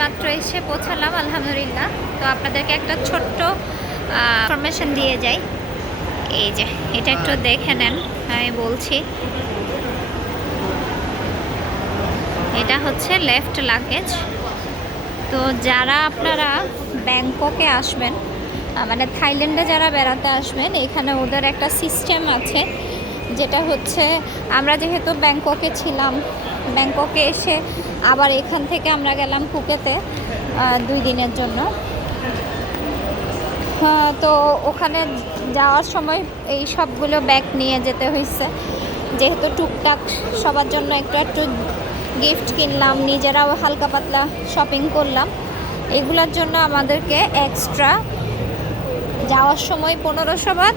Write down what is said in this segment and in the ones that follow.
মাত্র এসে পৌঁছালাম আলহামদুলিল্লাহ। তো আপনাদেরকে একটা ছোট্ট ইনফরমেশন দিয়ে যাই। এই যে এটা একটু দেখে নেন, আমি বলছি। এটা হচ্ছে লেফট লাগেজ। তো যারা আপনারা ব্যাংককে আসবেন, মানে থাইল্যান্ডে যারা বেড়াতে আসবেন, এখানে ওদের একটা সিস্টেম আছে, যেটা হচ্ছে আমরা যেহেতু ব্যাংককে ছিলাম, ব্যাংককে এসে আবার এখান থেকে আমরা গেলাম ফুকেতে 2 দিনের জন্য। তো ওখানে যাওয়ার সময় এই সবগুলো ব্যাগ নিয়ে যেতে হয়েছে, যেহেতু টুকটাক সবার জন্য একটু একটু গিফট কিনলাম, নিজেরাও হালকা পাতলা শপিং করলাম। এগুলোর জন্য আমাদেরকে এক্সট্রা যাওয়ার সময় 1500 বাদ,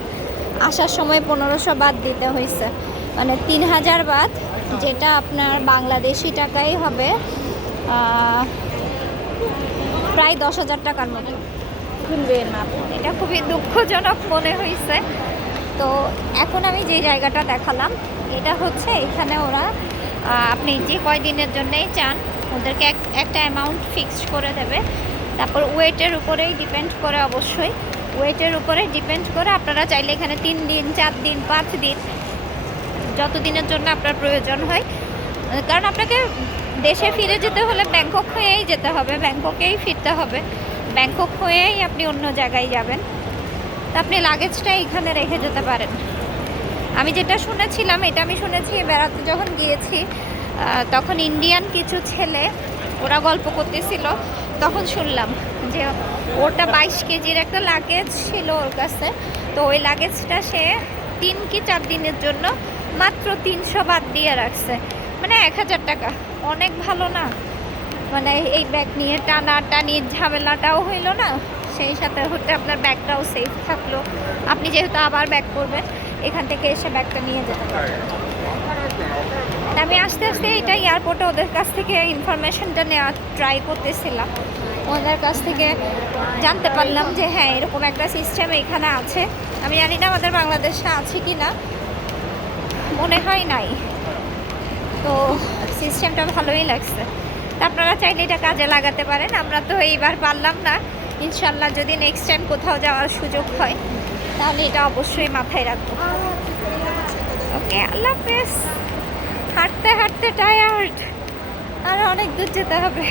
আসার সময় 1500 বাদ দিতে হয়েছে, মানে 3000 বাদ, যেটা আপনার বাংলাদেশি টাকাই হবে প্রায় 10,000 টাকার মতো। এটা খুবই দুঃখজনক মনে হয়েছে। তো এখন আমি যে জায়গাটা দেখালাম, এটা হচ্ছে এখানে ওরা আপনি যে কয়দিনের জন্যই চান ওদেরকে একটা অ্যামাউন্ট ফিক্সড করে দেবে। তারপর ওয়েটের উপরেই ডিপেন্ড করে, অবশ্যই ওয়েটের উপরে ডিপেন্ড করে আপনারা চাইলে এখানে 3 দিন, 4 দিন, 5 দিন, যত দিনের জন্য আপনার প্রয়োজন হয়। কারণ আপনাকে দেশে ফিরে যেতে হলে ব্যাংকক হয়েই যেতে হবে, ব্যাংককেই ফিরতে হবে, ব্যাংকক হয়েই আপনি অন্য জায়গায় যাবেন। তা আপনি লাগেজটা এখানে রেখে যেতে পারেন। আমি যেটা শুনেছিলাম, এটা আমি শুনেছি বেড়াতে যখন গিয়েছি, তখন ইন্ডিয়ান কিছু ছেলে ওরা গল্প করতেছিল, তখন শুনলাম যে ওটা 22 কেজির একটা লাগেজ ছিল ওর কাছে। তো ওই লাগেজটা সে 3 কি 4 দিনের জন্য মাত্র 300 বাদ দিয়ে রাখছে, মানে 1000 টাকা। অনেক ভালো না? মানে এই ব্যাগ নিয়ে টানাটানির ঝামেলাটাও হইলো না, সেই সাথে হচ্ছে আপনার ব্যাগটাও সেফ থাকলো। আপনি যেহেতু আবার ব্যাগ করবেন, এখান থেকে এসে ব্যাগটা নিয়ে যেতে পারবেন। আমি আস্তে আস্তে এটা এয়ারপোর্টে ওদের কাছ থেকে ইনফরমেশনটা নেওয়ার ট্রাই করতেছিলাম। ওদের কাছ থেকে জানতে পারলাম যে হ্যাঁ, এরকম একটা সিস্টেম এখানে আছে। আমি জানি না আমাদের বাংলাদেশে আছে কি না, মনে হয় নাই। তো সিস্টেমটা ভালোই লাগছে। তা আপনারা চাইলে এটা কাজে লাগাতে পারেন। আমরা তো এইবার পারলাম না, ইনশাল্লাহ যদি নেক্সট টাইম কোথাও যাওয়ার সুযোগ হয় তাহলে এটা অবশ্যই মাথায় রাখবো। ওকে, আল্লাহ হাফেজ। হাঁটতে হাঁটতে টায়ার্ড, আর অনেক দূর যেতে হবে।